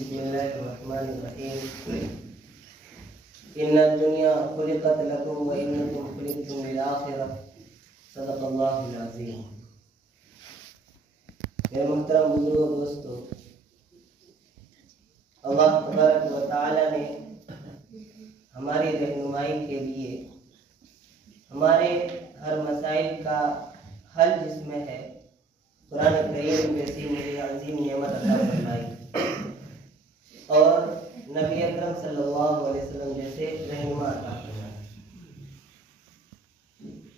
बिस्मिल्लाहिर्रहमानिर्रहीम। इन्नद दुनिया खुलिक़त लकुम व इन्नकुम खुलिक़्तुम लिल आखिरह। सदक़ल्लाहुल अज़ीम। मेरे मुहतरम बुजुर्गों, दोस्तों, अल्लाह तबारक व तआला ने हमारी रहनुमाई के लिए हमारे हर मसाइल का हल जिसमें है कुरान करीम जैसी मेरी अजीम नेमत अता फरमाई और नबी अकरम सल्लल्लाहु अलैहि वसल्लम जैसे रहनुमा अता फरमाई।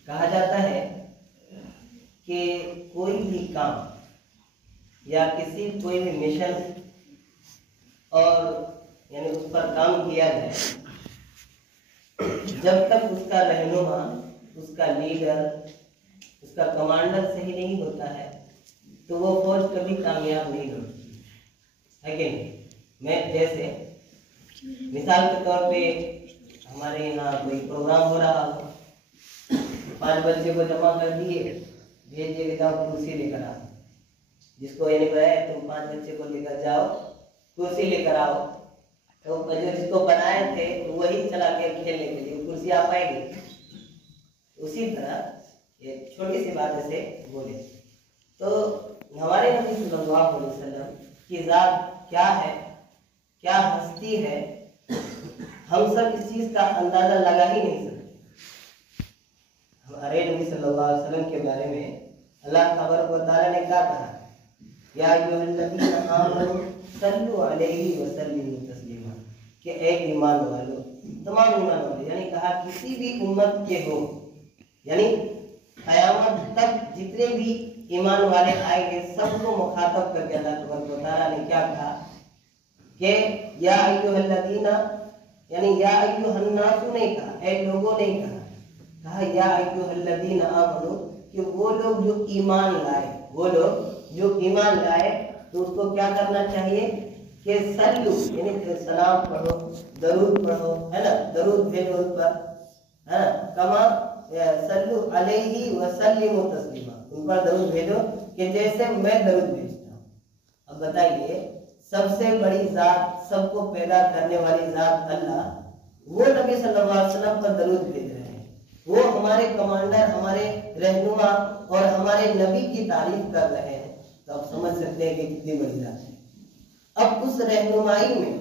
कहा जाता है कि कोई भी काम या कोई भी मिशन और यानी उस पर काम किया जाए, जब तक उसका रहनुमा, उसका लीडर, उसका कमांडर सही नहीं होता है तो वो फौज कभी कामयाब नहीं होती है कि नहीं। मैं जैसे मिसाल के तौर पे हमारे यहाँ कोई प्रोग्राम हो रहा हो, 5 बच्चे को जमा कर दिए, भेजिए कि जाओ कुर्सी लेकर आओ। जिसको ये नहीं बताया तुम 5 बच्चे को लेकर जाओ कुर्सी लेकर आओ, तो जो जिसको बनाए थे वही चला के खेलने के लिए कुर्सी आ पाएगी। उसी तरह एक छोटी सी बात ऐसे बोले तो हमारे नबी सल्लल्लाहु अलैहि वसल्लम की जात क्या है, क्या हस्ती है, हम सब इस चीज का अंदाजा लगा ही नहीं सकते। हमारे नबी सल्लल्लाहु अलैहि वसल्लम के बारे में अल्लाह तबारक व तआला ने क्या कहा, या अय्युहल्लज़ीना आमनू सल्लु अलैहि व सल्लिमू तस्लीमा, कि एक ईमान वालों, तमाम ईमान वाले, यानी कहा किसी भी उम्मत के हो, यानी क़यामत तक जितने भी ईमान वाले आएंगे सबको मुखातब करके अल्लाह तबारक व तआला ने क्या कहा कि या अय्युहल्लज़ीना, यानी या अय्युहन्नासु नहीं कहा, ऐ लोगों नहीं कहा या अय्युहल्लज़ीना आमनू, कि वो लोग जो ईमान लाए, वो लोग जो ईमान लाए तो उसको क्या करना चाहिए कि सल्लु, यानी सलाम पढ़ो, दरूद पढ़ो, है ना, दरूद भेजो उस पर, है ना, कमा सल्लु अलैहि व सल्लिमू तस्लीमा, उन पर दरूद भेजो कि जैसे मैं दरूद भेजता हूँ। अब बताइए, सबसे बड़ी जात, सबको पैदा करने वाली जात अल्लाह, वो नबी सल्लल्लाहु अलैहि वसल्लम पर दरूद भेज रहे हैं, वो हमारे कमांडर, हमारे रहनुमा और हमारे नबी की तारीफ कर रहे हैं, तो आप समझ सकते हैं कि कितनी बड़ी जात है। अब उस रहनुमाई में,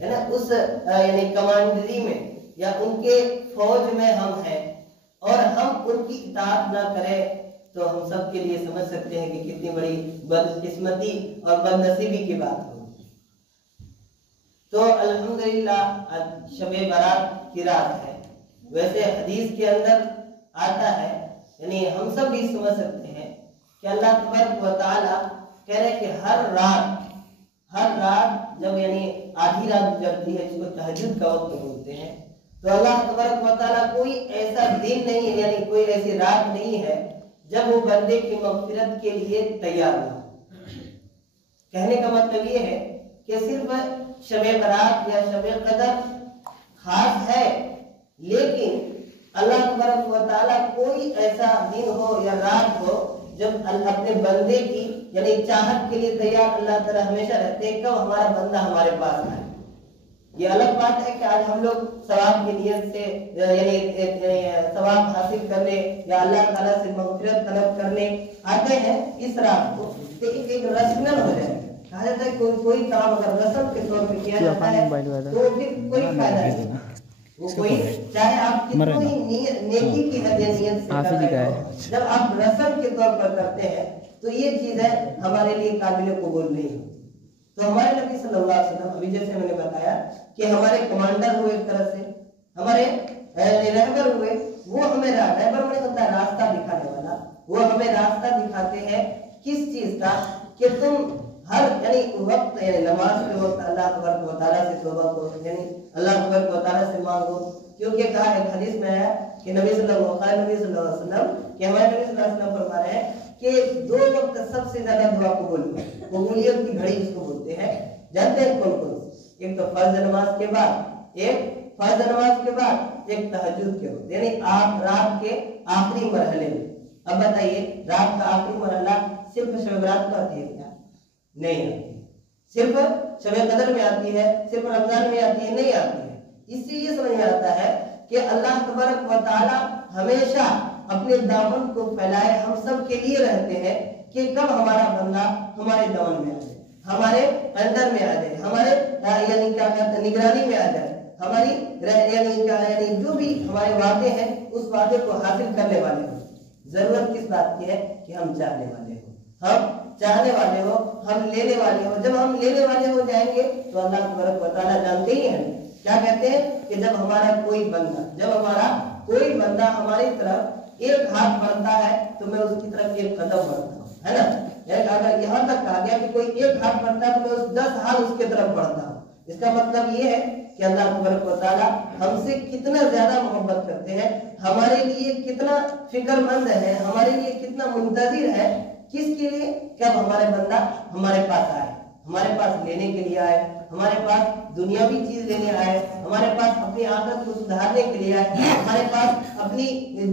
है ना, उस यानी कमांडरी में या उनके फौज में हम हैं और हम उनकी इताअत ना करें तो हम सब के लिए समझ सकते हैं कि कितनी बड़ी बदकिस्मती और बदनसीबी की बात होगी। तो अल्हम्दुलिल्लाह आज शब-ए बारात की रात है। वैसे हदीस के अंदर आता है, यानी हम सब भी समझ सकते हैं कि अल्लाह तबारक व तआला कह रहे कि हर रात जब यानी आधी रात जबती है, जिसको तहज्जुद का वक्त बोलते हैं, तो अल्लाह तबारक व तआला कोई ऐसा दिन नहीं है, यानी कोई ऐसी रात नहीं है जब वो बंदे की मग़फ़िरत के लिए तैयार ना हो। कहने का मतलब ये है कि सिर्फ शब-ए बारात या शब-ए क़द्र खास है, लेकिन अल्लाह तबारक व तआला कोई ऐसा दिन हो या रात हो जब अपने बंदे की यानी चाहत के लिए तैयार अल्लाह ताला हमेशा रहते हैं, कब हमारा बंदा हमारे पास आए। ये अलग बात है कि आज हम लोग सवाब की नियत से यानी सवाब हासिल करने या अल्लाह ताला से मग़फ़िरत तलब करने आते हैं इस रात को, तो एक रस्मन हो जाए। कहा जाता है कोई काम अगर रस्म के तौर पर किया जाता है तो फिर कोई फायदा नहीं, वो कोई चाहे आप कितनी नेकी की नियत से कर रहे हो, जब आप रस्म के तौर पर करते हैं तो ये चीज है हमारे लिए काबिल कबूल नहीं हो। तो हमारे नबी सल्लल्लाहु अलैहि वसल्लम, अभी जैसे मैंने बताया कि हमारे कमांडर हुए, एक तरह से हमारे रहबर हुए, वो हमें रहबर मैंने होता है रास्ता दिखाने वाला, वो हमें रास्ता दिखाते हैं किस चीज का कि तुम हर यानी वक्त यानी नमाज के वक्त अल्लाह तबारक व तआला से तौबा करो, यानी अल्लाह तबारक व तआला से मांगो, क्योंकि कहा है हदीस में आया कि नबी सल्लल्लाहु अलैहि वसल्लम कि हमारे नबी सल्लल्लाहु अलैहि वसल्लम फरमा रहे हैं कि 2 वक्त सबसे ज्यादा दुआ कबूलियत की घड़ी जिसको बोलते हैं, जानते हैं कौन कौन? एक तो फर्ज नमाज के बाद, एक फर्ज नमाज के बाद, एक तहज्जुद के वक्त, यानी आप रात के आखिरी मरहले में। अब बताइए, रात का आखिरी मरहला सिर्फ शब बारात का आती है क्या? नहीं आती, सिर्फ शब कदर में आती है, सिर्फ रमजान में आती है, नहीं आती है। इससे ये समझ में आता है कि अल्लाह तबारक व तआला हमेशा अपने दामन को फैलाए हम सब के लिए रहते हैं कि कब हमारा बंदा हमारे दामन में आ जाए, हमारे अंडर में आ जाए, हमारे यानी क्या कहते हैं निगरानी में आ जाए, हमारी यानी जो भी हमारे वादे हैं उस वादे को हासिल करने वाले हो। जरूरत किस बात की है कि हम चाहने वाले हो, हम चाहने वाले हो, हम लेने वाले हो। जब हम लेने वाले हो जाएंगे तो अल्लाह तबारक व तआला जानते ही हैं क्या कहते हैं कि जब हमारा कोई बंदा हमारी तरफ एक हाथ बढ़ता है तो मैं उसकी तरफ एक कदम बढ़ता हूँ, है ना। अगर यहाँ तक कहा गया कि कोई एक हाथ बढ़ता है तो मैं उस 10 हाथ उसके तरफ बढ़ता हूँ। इसका मतलब ये है कि अल्लाह तबारक व तआला हमसे कितना ज्यादा मोहब्बत करते हैं, हमारे लिए कितना फिक्रमंद है, हमारे लिए कितना मुंतजिर है, किसके लिए, कब हमारे बंदा हमारे पास आए, हमारे पास लेने के लिए आए, हमारे पास दुनियावी चीज लेने आए, हमारे पास अपनी आदत को सुधारने के लिए आए, हमारे पास अपनी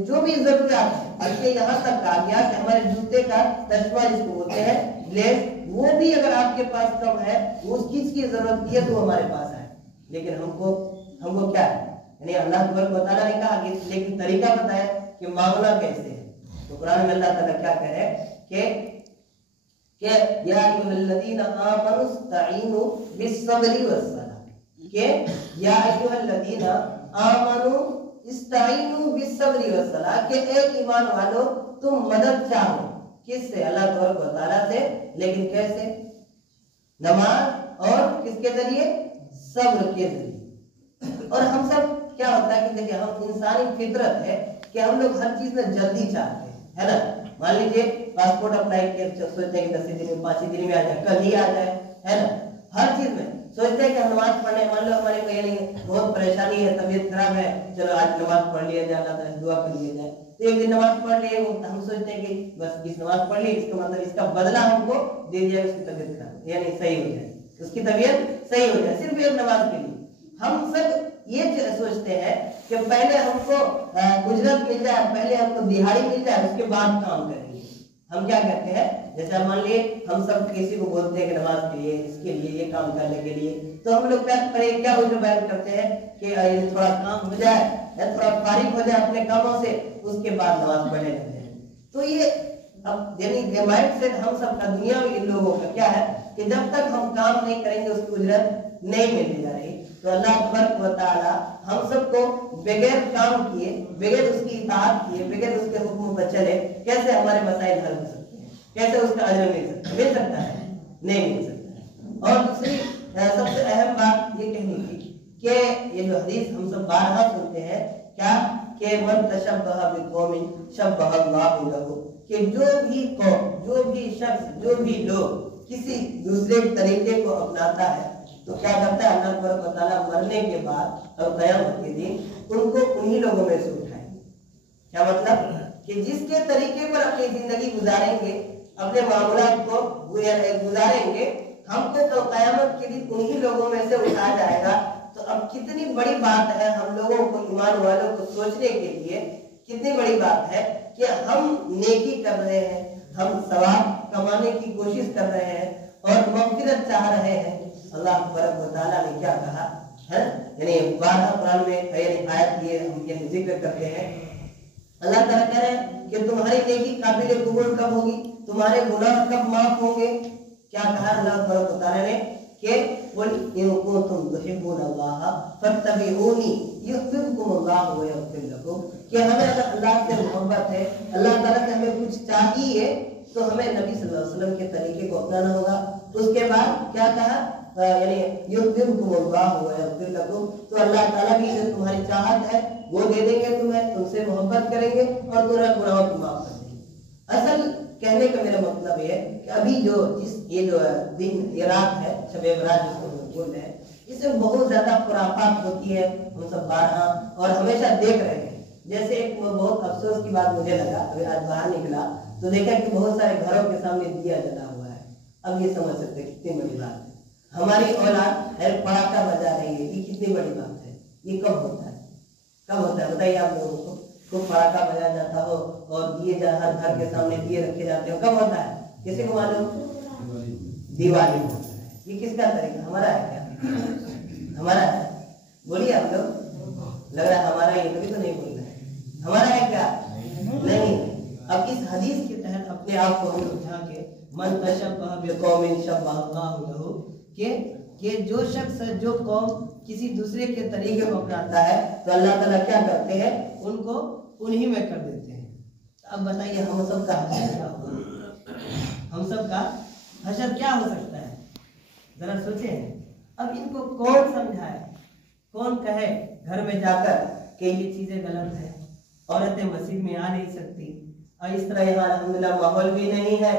जो भी जरूरत है। बल्कि यहाँ तक कहा गया कि हमारे जूते का तस्मा जिसको बोलते हैं लेस, वो भी अगर आपके पास कम है, उस चीज की जरूरत है तो हमारे पास है। लेकिन हमको क्या है, यानी अल्लाह तबारक व तआला ने कहा कि लेकिन तरीका बताया कि मांगना कैसे है। तो कुरान में अल्लाह ताला क्या कह रहे हैं कि या अय्युहल्लज़ीना आमनु इस्तईनु बिस्सब्रि वस्सलाह, कि या अय्युहल्लज़ीना आमनु इस्तईनु बिस्सब्रि वस्सलाह, कि ए ईमान वालो तुम मदद चाहो किससे, अल्लाह तबारक व तआला से, लेकिन कैसे, नमाज और किसके जरिए, सब्र के जरिए। और हम सब क्या होता है कि देखिए हम इंसानी फितरत है कि हम लोग हर चीज में जल्दी चाहते हैं, है ना। मान लीजिए पासपोर्ट अप्लाई किया, सोचते हैं कि 10 दिन में 5 दिन में आ जाए, कल ही आ जाए, है ना। हर चीज में सोचते हैं कि हम नमाज पढ़ने, मान लो हमारे को यानी बहुत परेशानी है, तबीयत खराब है, चलो आज नमाज पढ़ लिया जाए, अल्लाह ताला दुआ कर लिया जाए। तो एक दिन नमाज पढ़ लिए, हम सोचते हैं कि बस इस नमाज पढ़ ली, इसका मतलब इसका बदला हमको दे दिया, उसकी तबीयत खराब यानी सही हो जाए, उसकी तबीयत सही हो जाए, सिर्फ एक नमाज के लिए। हम सब ये सोचते हैं कि पहले हमको गुजरत मिल जाए, पहले हमको दिहाड़ी मिल जाए, उसके बाद काम करेंगे। हम क्या करते हैं, जैसे मान लिए हम सब किसी को बोलते हैं कि नमाज के लिए, इसके लिए, ये काम करने के लिए, तो हम लोग क्या बयान करते हैं कि थोड़ा काम हो जाए, थोड़ा फारिग हो जाए अपने कामों से, उसके बाद नमाज पढ़ने लगते हैं। तो ये अब यानी माइंड सेट हम सब का, दुनिया में लोगों का क्या है कि जब तक हम काम नहीं करेंगे उसकी उजरत नहीं मिलने जा रही। तो अल्लाह तबारक व तआला हम सबको बगैर काम किए, बगैर उसकी इताअत किए, बगैर उसके हुक्म पर चले कैसे हमारे मसाइल हल हो सकते हैं, कैसे उसका अजर मिल सकता है, नहीं मिल सकता है। और दूसरी सबसे अहम बात ये कहनी थी कि ये जो हदीस हम सब बारहा सुनते हैं क्या, कि मन तशब्बह बिकौमिन शब्बह अल्लाहु लहू, कि जो भी कौम, जो भी शख्स, जो भी लोग किसी दूसरे तरीके को अपनाता है तो क्या करता है, अल्लाह तबारक व तआला मरने के बाद और क़यामत के दिन उनको उन्हीं लोगों में से उठाएंगे। क्या मतलब कि जिसके तरीके पर अपनी जिंदगी गुजारेंगे, अपने मामलात को गुजारेंगे, हमको तो क़यामत के दिन उन्हीं लोगों में से उठाया जाएगा। तो अब कितनी बड़ी बात है हम लोगों को, ईमान वालों को सोचने के लिए कितनी बड़ी बात है कि हम नेकी कर रहे हैं, हम सवाब कमाने की कोशिश कर रहे हैं और मग़फ़िरत चाह रहे हैं। अल्लाह तबारक व तआला ने क्या कहा है, यानी 12 कुरान में यानी आयत ये हम ये जिक्र करते हैं। अल्लाह ताला कह रहे हैं कि तुम्हारी नेकी काबिल कबूल कब होगी, तुम्हारे गुनाह कब माफ होंगे। क्या कहा अल्लाह तबारक व तआला ने कि कुल इन कुंतुम तुहिब्बूनल्लाह फत्तबिऊनी युहब्बुकुमुल्लाहु व यग़फिर लकुम, कि हमें अगर अल्लाह से मोहब्बत है, अल्लाह ताला से हमें कुछ चाहिए तो हमें नबी सल्लल्लाहु अलैहि वसल्लम के तरीके को अपनाना होगा। उसके बाद क्या कहा, यानी युहब्बुकुमुल्लाहु व यग़फिर लकुम, तो अल्लाह ताला भी जो तुम्हारी चाहत है वो दे देंगे तुम्हें, तुमसे मोहब्बत करेंगे और तुम्हारे गुनाहों को माफ कर देंगे। असल कहने का मेरा मतलब ये है कि अभी ये जो दिन, ये रात है शब बरात जिसको बोल रहे हैं, इसमें बहुत ज्यादा खुराफात होती है, हम सब बारहा और हमेशा देख रहे हैं। जैसे एक बहुत अफसोस की बात मुझे लगा, अभी आज बाहर निकला तो देखा कि बहुत सारे घरों के सामने दिया जला हुआ है। अब ये समझ सकते हैं कितनी बड़ी बात है, हमारी औलाद पटाखा बजा रही है, ये कितनी बड़ी बात है। ये कब होता है, कब होता है बताइए आप लोगों को, खूब पटाखा बजाया जाता हो और दिए हर घर के सामने दिए रखे जाते हो, कब होता है, किसी को मालूम? दिवाली होता है। ये किसका तरीका? हमारा है क्या? हमारा है? बोलिए आप लोग। लग रहा है हमारा, ये कभी तो नहीं बोल रहे हैं। हमारा है क्या? नहीं। अब इस हदीस के तहत अपने आप को हम लोग झांके, मन तशब्बह बिकौमिन शब्बहल्लाहु लहू, कि जो शख्स जो कौम किसी दूसरे के तरीके को अपनाता है तो अल्लाह ताला क्या करते हैं, उनको उन्हीं में कर देते हैं। अब बताइए हम सब का हशर क्या होगा? हम सब का हशर क्या हो सकता है? जरा सोचें। अब इनको कौन समझाए, कौन कहे घर में जाकर कि ये चीजें गलत है, औरतें मस्जिद में आ नहीं सकती, और इस तरह यहाँ अल्हम्दुलिल्लाह माहौल भी नहीं है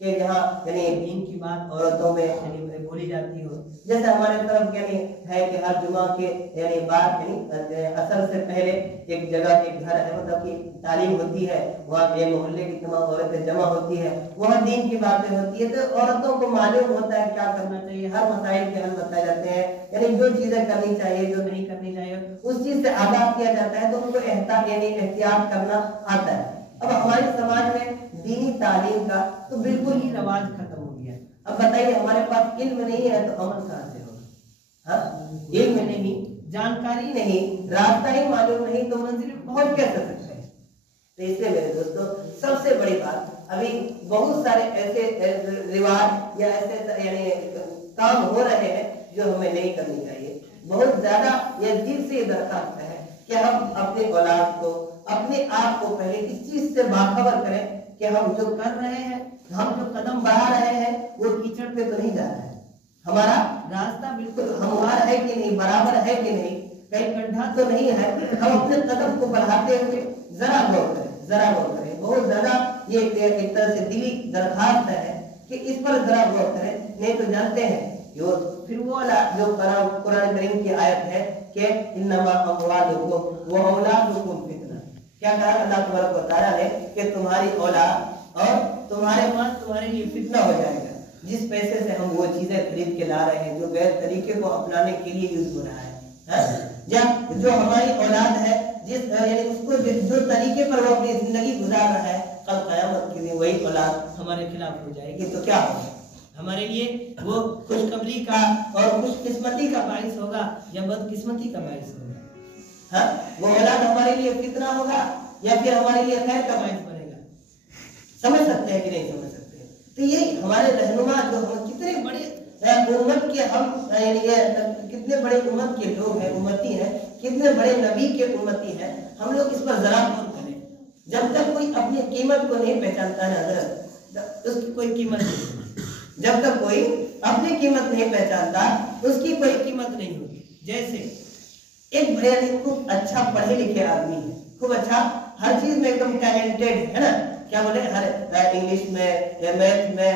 कि यहाँ यानी दीन की बात औरतों में यानी बोली जाती हो। जैसे हमारे तरफ यानी है कि हर जुमा के यानी बाद यानी असर से पहले एक जगह एक घर है, मतलब कि तालीम होती है, वहाँ पे मोहल्ले की तमाम औरतें जमा होती है, वहाँ दीन की बातें होती है, तो औरतों को मालूम होता है क्या करना चाहिए, हर मसाइल के हल बताए जाते हैं, यानी जो चीजें करनी चाहिए जो नहीं करनी चाहिए उस चीज से आगाह किया जाता है, तो उनको एहतियात करना आता है। अब हमारे समाज में दीनी तालीम का तो बिल्कुल ही रवाज खत्म हो गया। अब बताइए हमारे पास इल्म नहीं है तो अमल कहाँ से होगा? हाँ, इल्म नहीं, जानकारी नहीं, रास्ता ही मालूम नहीं तो मंजिल पहुंच कैसे सकते हैं? तो इसलिए मेरे दोस्तों सबसे बड़ी बात, अभी बहुत सारे ऐसे रिवाज या ऐसे यानी काम हो रहे हैं जो हमें नहीं करनी चाहिए। बहुत ज्यादा ये दिल से दरखास्त है कि हम अपने औलाद को, अपने आप को पहले इस चीज से बाखबर करें कि हम जो कर रहे हैं, हम जो कदम बढ़ा रहे हैं वो कीचड़ पे तो नहीं जा रहा है, हमारा रास्ता बिल्कुल हमवार है कि नहीं, बराबर है कि नहीं, कहीं गड्ढा तो नहीं है। हम अपने कदम को बढ़ाते हुए जरा गौर करें, जरा गौर करें। बहुत ज्यादा ये एक तरह से दिली दरखास्त है कि इस पर जरा गौर करें, नहीं तो जानते हैं जो फिर वो वाला जो कुरान करीम की आयत है कि इन्नमा अमवालुकुम व औलादुकुम फितना, क्या कहा अल्लाह तबारक व तआला ने कि तुम्हारी औलाद और तुम्हारे माल तुम्हारे लिए फितना हो जाएगा। जिस पैसे से हम वो चीजें खरीद के ला रहे हैं जो गैर तरीके को अपनाने के लिए यूज हो रहा है, या जो हमारी औलाद है जिस यानी उसको जो तरीके पर वो अपनी जिंदगी गुजार रहा है, कल कयामत के दिन वही औलाद हमारे खिलाफ हो जाएगी, तो क्या होगा? हमारे लिए वो खुशखबरी का और खुशकिस्मती का बाइस होगा या बदकिस्मती का बाइस होगा? हाँ, वो औलाद हमारे लिए कितना होगा या फिर हमारे लिए खैर का बाइस बनेगा? समझ सकते हैं कि नहीं समझ सकते? तो ये हमारे रहनुमा जो हम कितने बड़े उम्मत के, हम कितने बड़े उम्मत के लोग हैं, उम्मती हैं, कितने बड़े नबी के उम्मती हैं, हम लोग इस पर जरा गौर करें। जब तक कोई अपनी कीमत को नहीं पहचानता है हजरत, उसकी कोई कीमत नहीं। जब तक कोई अपनी कीमत नहीं पहचानता उसकी कोई कीमत नहीं होती। जैसे एक बड़े खूब अच्छा पढ़े लिखे आदमी है, खूब अच्छा हर चीज में एकदम टैलेंटेड है ना, क्या बोले, हर इंग्लिश में, मैथ में,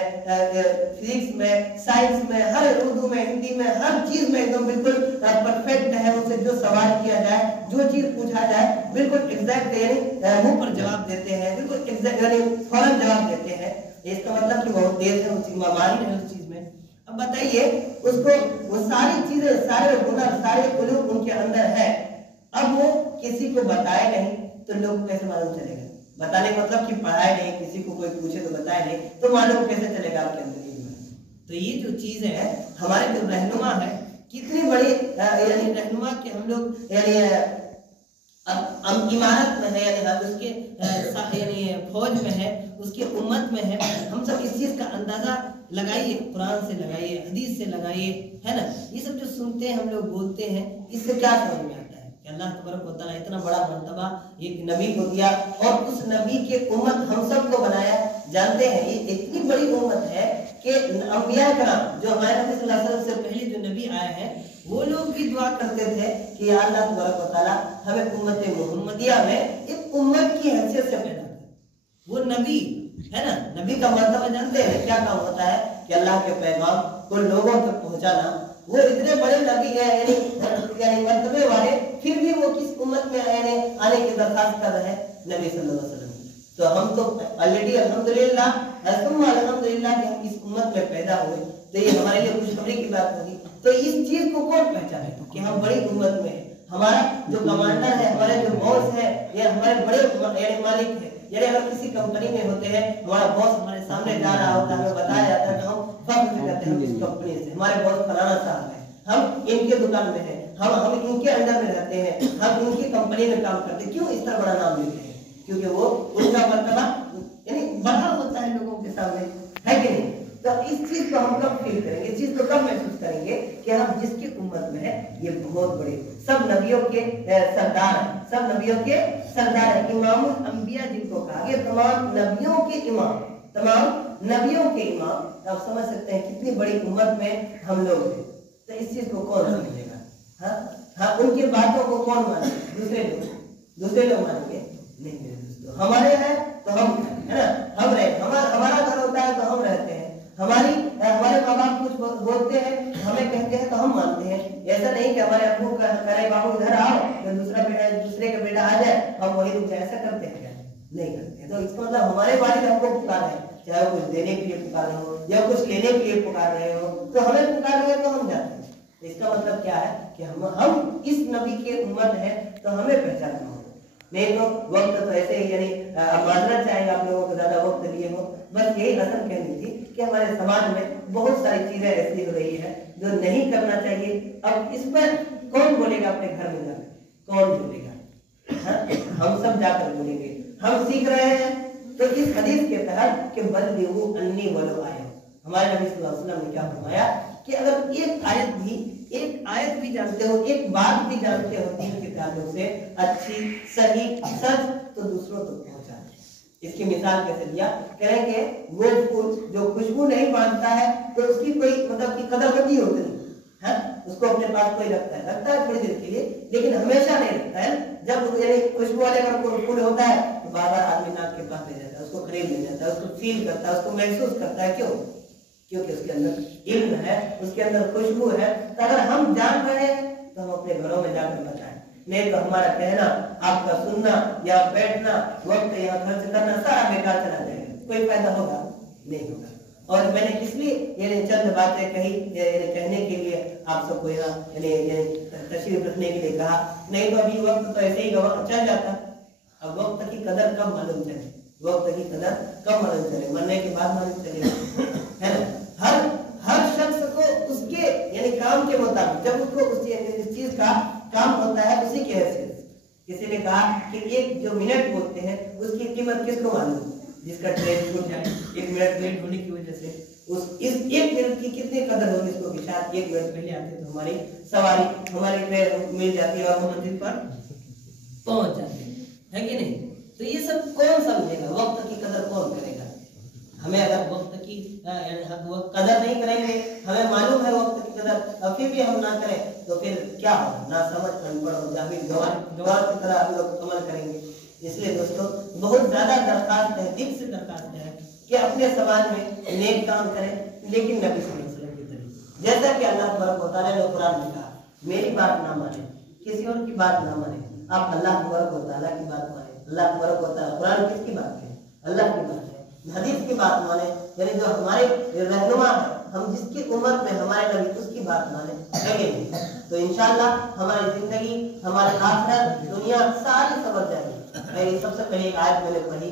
फिजिक्स में, साइंस में, हर उर्दू में, हिंदी में, हर चीज में एकदम बिल्कुल परफेक्ट है। उनसे जो सवाल किया जाए, जो चीज पूछा जाए, बिल्कुल एग्जैक्ट यानी मुंह पर जवाब देते हैं, बिल्कुल एग्जैक्ट यानी फौरन जवाब देते हैं। इसका मतलब कि बहुत तेज है, उस माहिर है उस चीज में। अब बताइए उसको वो सारी चीजें, सारे हुनर, सारे उलूम उनके अंदर है, अब वो किसी को बताए नहीं तो लोग कैसे मालूम चलेगा? बताने का मतलब कि पढ़ाए नहीं, किसी को कोई पूछे तो बताए नहीं, तो मालूम कैसे चलेगा आपके अंदर? तो ये जो चीज है, हमारे जो रहनुमा है, कितनी बड़ी यानी रहनुमा के हम लोग यानी इमारत में है, यानी उसके यानी फौज में है, उसके उम्मत में है। हम सब इस चीज का अंदाजा लगाइए, कुरान से लगाइए, हदीस से लगाइए, है ना। ये सब जो सुनते हैं हम लोग, बोलते हैं, इससे क्या समझ में आता है कि अल्लाह तबारक व तआला इतना बड़ा मर्तबा एक नबी को दिया और उस नबी के उम्मत हम सब को बनाया। जानते हैं ये इतनी बड़ी उम्मत है कि अंबिया कराम जो हमारे नबी सल्लल्लाहु अलैहि वसल्लम से पहले जो नबी आए हैं, वो लोग भी दुआ करते थे कि या अल्लाह तबारक व तआला हमें उम्मत मुहम्मदिया में एक उम्मत की हैसियत से पैदा कर। वो नबी है ना, नबी का मर्तबा जानते हैं क्या काम होता है कि अल्लाह के पैगाम को लोगों तक पहुंचाना। वो इतने बड़े नबी है यानी मर्तबे वाले, फिर भी वो किस उम्मत में आने की दरखास्त कर रहे हैं? नबी सल्लल्लाहु अलैहि वसल्लम। तो हम तो ऑलरेडी अल्हम्दुलिल्लाह अल्हम्दुलिल्लाह कि हम इस उम्मत में पैदा हुए, तो ये हमारे लिए खुशखबरी की बात होगी। तो इस चीज को कौन पहचाने कि हम बड़ी उम्मत में हैं? हमारा जो कमांडर है, हमारे जो बॉस है, या हमारे बड़े यानी मालिक है, यानी अगर किसी कंपनी में होते हैं, हमारा बॉस हमारे सामने जा रहा होता है, हमें बताया जाता है, तो हम फख्र से कहते हैं हम इस कंपनी से, हमारे बॉस फलाना साहब है, हम इनके दुकान में हैं, हम इनके अंडर में रहते हैं, हम इनकी कंपनी में काम करते हैं। क्यों इस तरह बड़ा नाम लेते हैं? क्योंकि वो उनका मर्तबा यानी बढ़ा होता है लोगों के सामने, है कि नहीं? तो इस चीज को हम कब फील करेंगे, इस चीज को कब महसूस करेंगे कि हम जिसकी उम्मत में है ये बहुत बड़े, सब नबियों के सरदार हैं, सब नबियों के सरदार हैं, इमामुल अंबिया जिनको कहा गया, तमाम नबियों के इमाम, तमाम नबियों के इमाम। आप समझ सकते हैं कितनी बड़ी उम्मत में हम लोग हैं। तो इस चीज को कौन समझेगा? हाँ, उनकी बातों को कौन मानेगा? दूसरे लोग मानेंगे नहीं मेरे दोस्तों। हमारे हैं तो हम, है ना, हम रहे, हमारा घर होता है तो हम रहते हैं, हमारे माँ बाप कुछ बोलते हैं, हमें कहते हैं तो हम मानते हैं। ऐसा नहीं कि हमारे अब्बू करे बाबू इधर आओ तो दूसरे का बेटा आ जाए हम वही रुक जाए, ऐसा करते हैं क्या? नहीं करते। तो इसका मतलब हमारे वालिद हमको पुकार रहे हैं, चाहे वो कुछ देने के लिए पुकार रहे हो या कुछ लेने के लिए पुकार रहे हो, तो हमें पुकार रहे तो हम जाते हैं। इसका मतलब क्या है कि हम इस नबी के उम्मत है तो हमें पहचानना होगा। नहीं तो वक्त तो ऐसे ही, यानी मानना चाहेंगे आप लोगों को ज्यादा वक्त लिए हो, बस यही रसम कहनी थी कि हमारे समाज में बहुत सारी चीजें ऐसी हो रही है जो नहीं करना चाहिए। अब इस पर कौन बोलेगा? अपने घर में जाकर कौन बोलेगा? हम सब जाकर बोलेंगे। हम सीख रहे हैं तो इस हदीस के तहत कि बल्लिगू अन्नी वलो आया, हमारे नबी सल्लल्लाहु अलैहि वसल्लम ने क्या फरमाया कि अगर एक आयत भी जानते हो, एक बात भी जानते हो दीन के ताल्लुक से अच्छी सही सच, तो दूसरों तक पहुंचा। इसकी मिसाल कैसे दिया? कहेंगे वो फूल जो खुशबू नहीं बांधता है तो उसकी कोई मतलब की कदर होती नहीं है, उसको अपने पास कोई रखता है थोड़ी देर के लिए, लेकिन हमेशा नहीं रखता है। जब यानी खुशबू वाले का फूल होता है तो बार बार आदमी नाक के पास ले जाता है, उसको खरीद ले जाता है, उसको फील करता है, उसको महसूस करता है। क्यों? क्योंकि उसके अंदर इल्म है, उसके अंदर खुशबू है। तो अगर हम जान रहे हैं तो हम अपने घरों में जाकर बताएं, नहीं तो हमारा कहना, आपका सुनना या बैठना, वक्त यहाँ खर्च करना सारा बेकार चला जाएगा, कोई फायदा होगा नहीं होगा। और मैंने इसलिए ये चंद बातें कही कहने के लिए आप सबको यहाँ तशरीफ रखने के लिए कहा, नहीं तो अभी वक्त तो ऐसे ही चल जाता। अब वक्त की कदर कब मालूम चले, वक्त की कदर कब मालूम चले? मरने के बाद मालूम चलेगा, है ना। हर शख्स को उसके यानी काम के मुताबिक, जब उसको उस चीज का काम होता है उसी के हैसियत। किसी ने कहा कि एक जो मिनट बोलते हैं उसकी कीमत किसको मालूम? जिसका ट्रेन छूट जाए 1 मिनट लेट होने की वजह से, इस 1 मिनट की कितनी कदर होगी इसको कि शायद 1 मिनट पहले आते तो हमारी सवारी, हमारी ट्रेन मिल जाती है और हम मंजिल पर पहुंच जाते हैं, है कि नहीं? तो ये सब कौन समझेगा? वक्त की कदर कौन करेगा? हमें अगर वक्त की कदर नहीं करेंगे, हमें मालूम है वक्त की कदर, और फिर भी हम ना करें तो फिर क्या होगा? ना समझ, अनपढ़ और जाहिल गवार की तरह हम लोग अमल करेंगे। इसलिए दोस्तों बहुत ज्यादा दरखास्त है, दिल से दरखास्त है कि अपने समाज में नेक काम करें, लेकिन नबी सल्लल्लाहु अलैहि वसल्लम की तरह। जैसा कि अल्लाह तबारक व तआला ने कुरान में कहा, मेरी बात ना माने, किसी और की बात ना माने, आप अल्लाह तबारक व तआला की बात माने। अल्लाह तबारक व तआला, कुरान किसकी बात है? अल्लाह की बात है। हदीस की बात माने, यानी जो हमारे रहनुमा है, हम जिसकी उम्मत में हमारे नबी, उसकी बात माने, है तो इंशाअल्लाह हमारी जिंदगी, हमारी आखिरत, दुनिया सारी समझ जाएगी। मैं सबसे पहले एक आयत मैंने पढ़ी,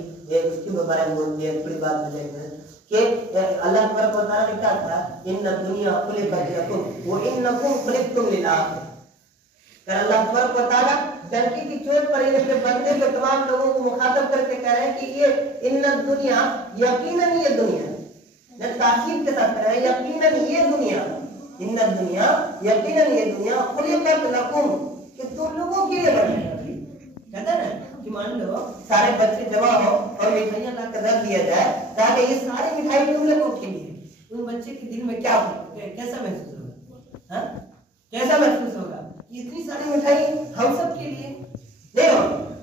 उसके बारे में बोल दिया, थोड़ी बात बताइए कि अल्लाह तबारक व तआला ने क्या कहा, इन्ना दुनिया खुलिकत लकुम व इन्नकुम खुलिकतुम लिल आखिरह। अल्लाह तबारक व तआला डंकी की चोट पर इनके बंदे को, तमाम लोगों को मुखातब करके कह रहे हैं कि ये इन्ना दुनिया, यकीनन ये दुनिया, ताकीद के साथ कह रहे हैं यकीनन ये दुनिया, इन्ना दुनिया यकीनन ये दुनिया खुलिकत लकुम, कि तुम लोगों के लिए बनी है। कहते हैं ना कि मान लो सारे बच्चे जमा हो और मिठाइयां लाकर रख दिया जाए ताकि ये सारी मिठाई तुम लोगों के लिए, उन बच्चे के दिल में क्या कैसा महसूस होगा? कैसा महसूस होगा? इतनी सारी मिठाई हम सब के लिए नहीं हो।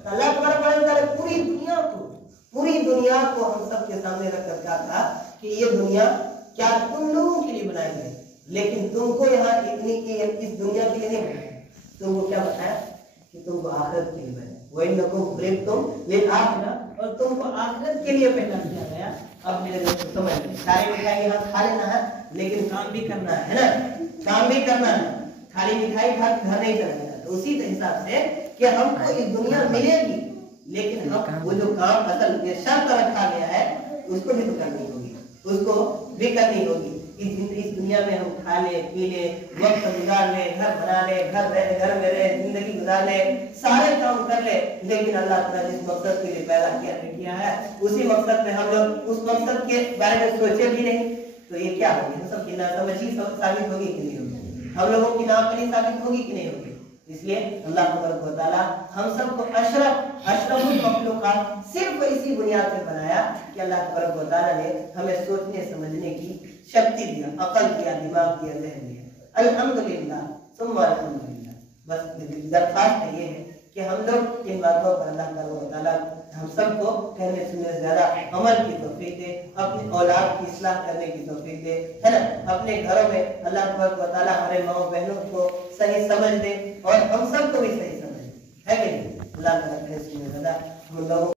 अल्लाह तबारक पूरी दुनिया को हम सब के सामने रख कर कहा कि ये दुनिया क्या तुम लोगों के लिए बनाई गई, लेकिन तुमको यहाँ इतनी इस दुनिया के लिए नहीं बनाया। तुमको क्या बताया कि तुमको आखिरत के लिए बनाया, वही नकुम खुलिकतुम लिल आखिरह, और तुमको आखिरत के लिए पैदा किया गया। अब मेरे दोस्तों समझ, सारी मिठाई यहाँ खा लेना है, लेकिन काम भी करना है ना, काम भी करना है, खाली मिठाई खा घर नहीं चलेगा। तो उसी हिसाब से कि हमको इस दुनिया मिलेगी, لیکن اب وہ جو کام اصل یہ شرط رکھا گیا ہے اس کو بھی تو کرنی ہوگی، اس کو بھی کرنی ہوگی۔ اس دنیا میں ہم کھا لے پی لے، وقت گزار لے، گھر بنا لے، گھر میں رہے، زندگی گزار لے، سارے کام کر لے، لیکن اللہ تعالیٰ جس مقصد کے لیے پیدا کیا ہے اسی مقصد میں ہم لوگ اس مقصد کے بارے میں سوچے بھی نہیں، تو یہ کیا ہوگی؟ ہم سب کی ناسمجھی ثابت ہوگی کہ نہیں ہوگی؟ ہم لوگوں کی ناقلی ثابت ہوگی کہ نہیں ہوگی؟ اس لیے اللہ تبارک و تعالیٰ ہم سب کو اشرف المخلوقات صرف اسی بنیاد پہ بنایا کہ اللہ تبارک و تعالیٰ نے ہمیں سوچنے سمجھنے کی شکتی دیا، عقل دیا، دماغ دیا، ذہن دیا۔ الحمدللہ ثم الحمدللہ۔ بس درخواست یہ ہے کہ ہم لوگ ان باتوں پر اللہ تبارک و تعالیٰ ہم سب کو کہنے سننے سے زیادہ عمل کی توفیق دے، اپنی اولاد کی اصلاح کرنے کی توفیق دے، ہے نا، اپنے گھروں میں اللہ تبارک و تعالیٰ ہمارے ماں بہنوں کو صحیح سمجھ دے اور ہم سب کو بھی صحیح سمجھ دے، ہے کہ نہیں؟ اللہ تعالیٰ کہنے سننے سے زیادہ ہم لوگوں